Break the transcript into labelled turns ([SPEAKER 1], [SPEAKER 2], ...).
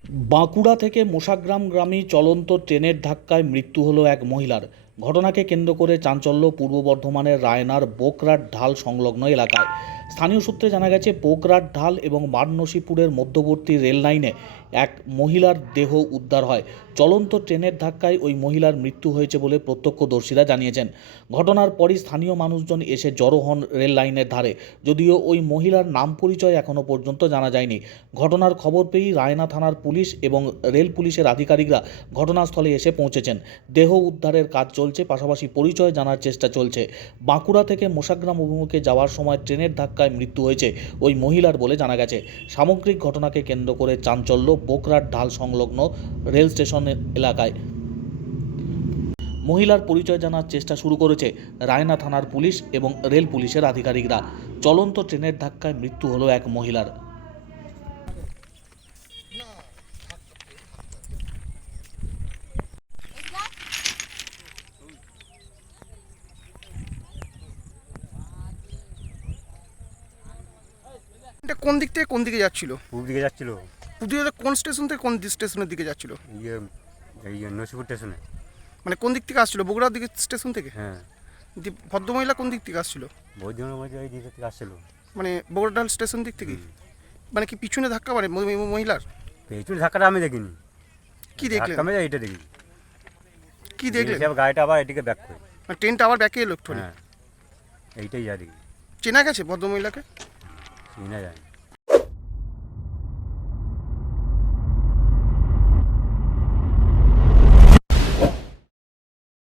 [SPEAKER 1] বাঁকুড়া থেকে মোশাগ্রাম গ্রামে চলন্ত ট্রেনের ধাক্কায় মৃত্যু হলো এক মহিলার। ঘটনাকে কেন্দ্র করে চাঞ্চল্য পূর্ব বর্ধমানের রায়নার বোকরাট ঢাল সংলগ্ন এলাকায়। স্থানীয় সূত্রে জানা গেছে, বোকরাট ঢাল এবং মানসীপুরের মধ্যবর্তী রেল লাইনে এক মহিলার দেহ উদ্ধার হয়। চলন্ত ট্রেনের ধাক্কায় ওই মহিলার মৃত্যু হয়েছে বলে প্রত্যক্ষদর্শীরা জানিয়েছেন। ঘটনার পরই স্থানীয় মানুষজন এসে জড়ো হন রেল লাইনের ধারে। যদিও ওই মহিলার নাম পরিচয় এখনও পর্যন্ত জানা যায়নি। ঘটনার খবর পেয়েই রায়না থানার পুলিশ এবং রেল পুলিশের আধিকারিকরা ঘটনাস্থলে এসে পৌঁছেছেন। দেহ উদ্ধারের কাজ চলছে, পাশাপাশি পরিচয় জানার চেষ্টা চলছে। বাঁকুড়া থেকে মোশাগ্রাম অভিমুখে যাওয়ার সময় ট্রেনের ধাক্কায় মৃত্যু হয়েছে ওই মহিলার বলে জানা গেছে। সামগ্রিক ঘটনাকে কেন্দ্র করে চাঞ্চল্য বোকরাট ঢাল সংলগ্ন রেল স্টেশন এলাকায়। মহিলার পরিচয় জানার চেষ্টা শুরু করেছে রায়না থানার পুলিশ এবং রেল পুলিশের আধিকারিকরা। চলন্ত ট্রেনের ধাক্কায় মৃত্যু হলো এক মহিলার।
[SPEAKER 2] এটা কোন দিক থেকে কোন দিকে যাচ্ছিল?
[SPEAKER 3] পূর্ব দিকে যাচ্ছিল।
[SPEAKER 2] পূর্ব দিকে কোন স্টেশন থেকে কোন স্টেশনের দিকে যাচ্ছিল?
[SPEAKER 3] ইয়ে এই নসিপুর স্টেশনে।
[SPEAKER 2] মানে কোন দিক থেকে আসছিল? বগুড়ার দিকে স্টেশন থেকে?
[SPEAKER 3] হ্যাঁ,
[SPEAKER 2] ভদ্রমহিলা কোন দিক থেকে আসছিল?
[SPEAKER 3] বৈদ্যনাথ মধ্যে এই দিকে থেকে আসছিল।
[SPEAKER 2] মানে বগুড়াডাল স্টেশন দিক থেকে? মানে কি পিছনে ধাক্কা মারে মহিলার?
[SPEAKER 3] পেছনে ধাক্কাটা আমি দেখিনি।
[SPEAKER 2] কি দেখলেন?
[SPEAKER 3] ধাক্কা মেরে এইটা দেখি।
[SPEAKER 2] কি দেখলেন?
[SPEAKER 3] গাড়িটা আবার এদিকে ব্যাক করে।
[SPEAKER 2] মানে ট্রেনটা আবার ব্যাকে এলো একটু।
[SPEAKER 3] হ্যাঁ, এইটাই যা দেখি।
[SPEAKER 2] চেনা গেছে ভদ্রমহিলাকে?
[SPEAKER 3] চিনা যায়।